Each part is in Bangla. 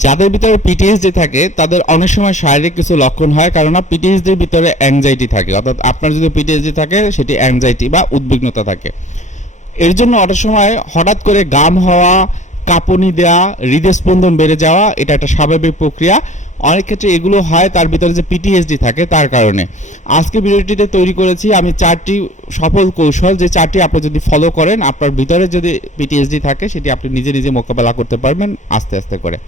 যাদের ভিতরে পিটিএসডি থাকে, তাদের অনেক সময় শারীরিক কিছু লক্ষণ হয় কারণ পিটিএসডির ভিতরে অ্যাংজাইটি থাকে। অর্থাৎ আপনার যদি পিটিএসডি থাকে, সেটি অ্যাংজাইটি বা উদ্বিগ্নতা থাকে। এর জন্য অনেক সময় হঠাৎ করে গাম হওয়া, কাঁপুনি দেওয়া হৃদস্পন্দন বেড়ে যাওয়া, এটা একটা স্বাভাবিক প্রক্রিয়া। অনেক ক্ষেত্রে এগুলো হয়, তার ভিতরে যে পিটিএসডি থাকে, তার কারণে। আজকে ভিডিওটিতে তৈরি করেছি আমি চারটি সফল কৌশল, যে চারটি আপনি যদি ফলো করেন, আপনার ভিতরে যদি পিটিএসডি থাকে, সেটি আপনি নিজে নিজে মোকাবেলা করতে পারবেন, আস্তে আস্তে করে।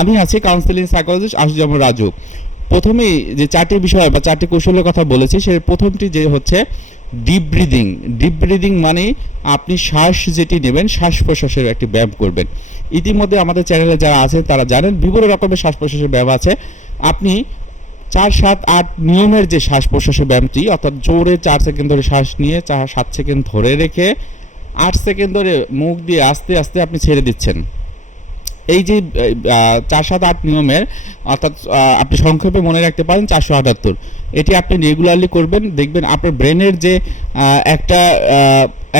আমি আছি কাউন্সিলিং সাইকোলজিস্ট আশুজামুর রাজু। প্রথমেই যে চারটি বিষয় বা চারটি কৌশলের কথা বলেছি, সে প্রথমটি যে হচ্ছে ডিপ ব্রিদিং ডিপ ব্রিদিং মানে আপনি শ্বাস যেটি নেবেন, শ্বাস প্রশ্বাসের একটি ব্যায়াম করবেন। ইতিমধ্যে আমাদের চ্যানেলে যারা আছে, তারা জানেন বিভিন্ন রকমের শ্বাস প্রশ্বাসের ব্যায়াম আছে। আপনি চার, সাত, আট নিয়মের যে শ্বাস প্রশ্বাসের ব্যায়ামটি, অর্থাৎ জোরে চার সেকেন্ড ধরে শ্বাস নিয়ে চার, সাত সেকেন্ড ধরে রেখে আট সেকেন্ড ধরে মুখ দিয়ে আস্তে আস্তে আপনি ছেড়ে দিচ্ছেন। এই যে চার সাত আট নিয়মের, অর্থাৎ আপনি সংক্ষেপে মনে রাখতে পারেন চারশো আটাত্তর। এটি আপনি রেগুলারলি করবেন, দেখবেন আপনার ব্রেনের যে একটা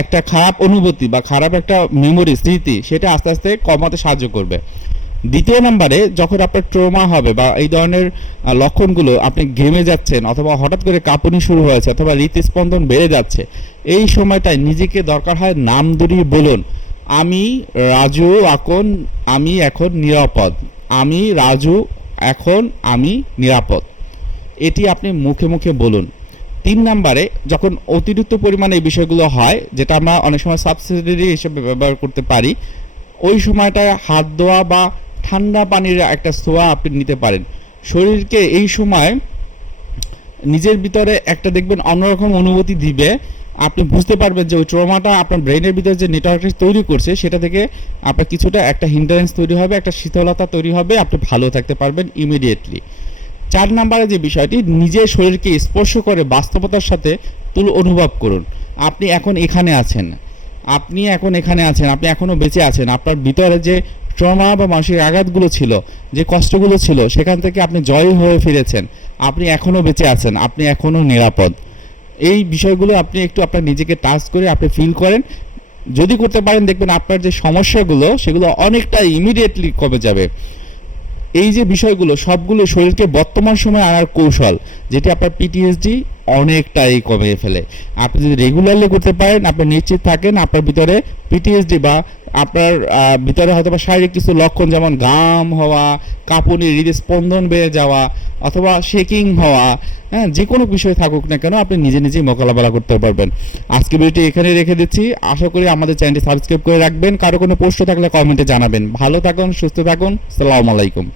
একটা খারাপ অনুভূতি বা খারাপ একটা মেমোরি স্মৃতি, সেটা আস্তে আস্তে কমাতে সাহায্য করবে। দ্বিতীয় নম্বরে, যখন আপনার ট্রোমা হবে বা এই ধরনের লক্ষণগুলো আপনি ঘেমে যাচ্ছেন অথবা হঠাৎ করে কাঁপুনি শুরু হয়েছে অথবা হৃদস্পন্দন বেড়ে যাচ্ছে, এই সময়টায় নিজেকে দরকার হয় নাম ধরিয়ে বলুন। আমি, রাজু, এখন আমি, এখন নিরাপদ। আমি, রাজু, এখন আমি নিরাপদ। এটি আপনি মুখে মুখে বলুন। তিন নম্বরে, যখন অতিরিক্ত পরিমাণে এই বিষয়গুলো হয়, যেটা আমরা অনেক সময় সাবসিডারি হিসেবে ব্যবহার করতে পারি, ওই সময়টায় হাত ধোয়া বা ঠান্ডা পানির একটা সোয়া আপনি নিতে পারেন। শরীরকে এই সময় নিজের ভিতরে একটা দেখবেন অন্যরকম অনুভূতি দিবে। আপনি বুঝতে পারবেন যে ওই ট্রমাটা আপনার ব্রেনের ভিতরে যে নেটওয়ার্কটা তৈরি করছে, সেটা থেকে আপনার কিছুটা একটা হিন্ডারেন্স তৈরি হবে, একটা শীতলতা তৈরি হবে, আপনি ভালো থাকতে পারবেন ইমিডিয়েটলি চার নম্বরে যে বিষয়টি নিজের শরীরকে স্পর্শ করে বাস্তবতার সাথে তুল অনুভব করুন। আপনি এখন এখানে আছেন। আপনি এখন এখানে আছেন, আপনি এখনও বেঁচে আছেন। আপনার ভিতরে যে ট্রমা বা মানসিক আঘাতগুলো ছিল, যে কষ্টগুলো ছিল, সেখান থেকে আপনি জয়ী হয়ে ফিরেছেন। আপনি এখনও বেঁচে আছেন, আপনি এখনও নিরাপদ। এই বিষয়গুলো আপনি একটু আপনার নিজেকে টাচ করে আপনি ফিল করেন। যদি করতে পারেন, দেখবেন আপনার যে সমস্যাগুলো, সেগুলো অনেকটা ইমিডিয়েটলি কমে যাবে। এই যে বিষয়গুলো, সবগুলো শরীরকে বর্তমান সময়ে আনার কৌশল, যেটি আপনার পিটিএসডি অনেকটাই কমে ফেলে। আপনি যদি রেগুলারলি করতে পারেন, আপনি নিশ্চিত থাকেন, আপনার ভিতরে পিটিএসডি বা আপনার ভিতরে হয়তো বা শারীরিক কিছু লক্ষণ যেমন গাম হওয়া কাঁপুনি হৃদস্পন্দন বেড়ে যাওয়া, অথবা শেকিং হওয়া হ্যাঁ যে কোনো বিষয় থাকুক না কেন, আপনি নিজে নিজেই মোকাবেলা করতে পারবেন। আজকে ভিডিওটি এখানে রেখে দিচ্ছি। আশা করি আমাদের চ্যানেলটি সাবস্ক্রাইব করে রাখবেন। কারও কোনো প্রশ্ন থাকলে কমেন্টে জানাবেন। ভালো থাকুন, সুস্থ থাকুন। সালাম আলাইকুম।